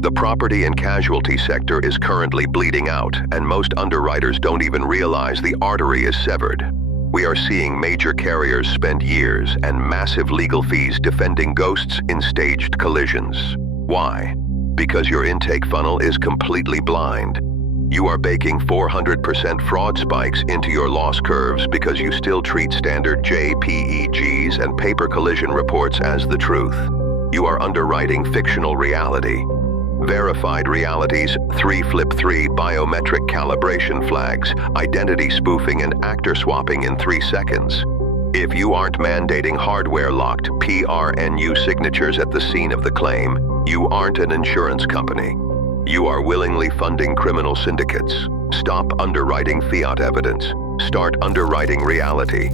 The property and casualty sector is currently bleeding out, and most underwriters don't even realize the artery is severed. We are seeing major carriers spend years and massive legal fees defending ghosts in staged collisions. Why? Because your intake funnel is completely blind. You are baking 400% fraud spikes into your loss curves because you still treat standard JPEGs and paper collision reports as the truth. You are underwriting fictional reality. Verified realities, 3-flip-3 biometric calibration flags, identity spoofing and actor swapping in 3 seconds. If you aren't mandating hardware-locked PRNU signatures at the scene of the claim, you aren't an insurance company. You are willingly funding criminal syndicates. Stop underwriting Fiat evidence. Start underwriting reality.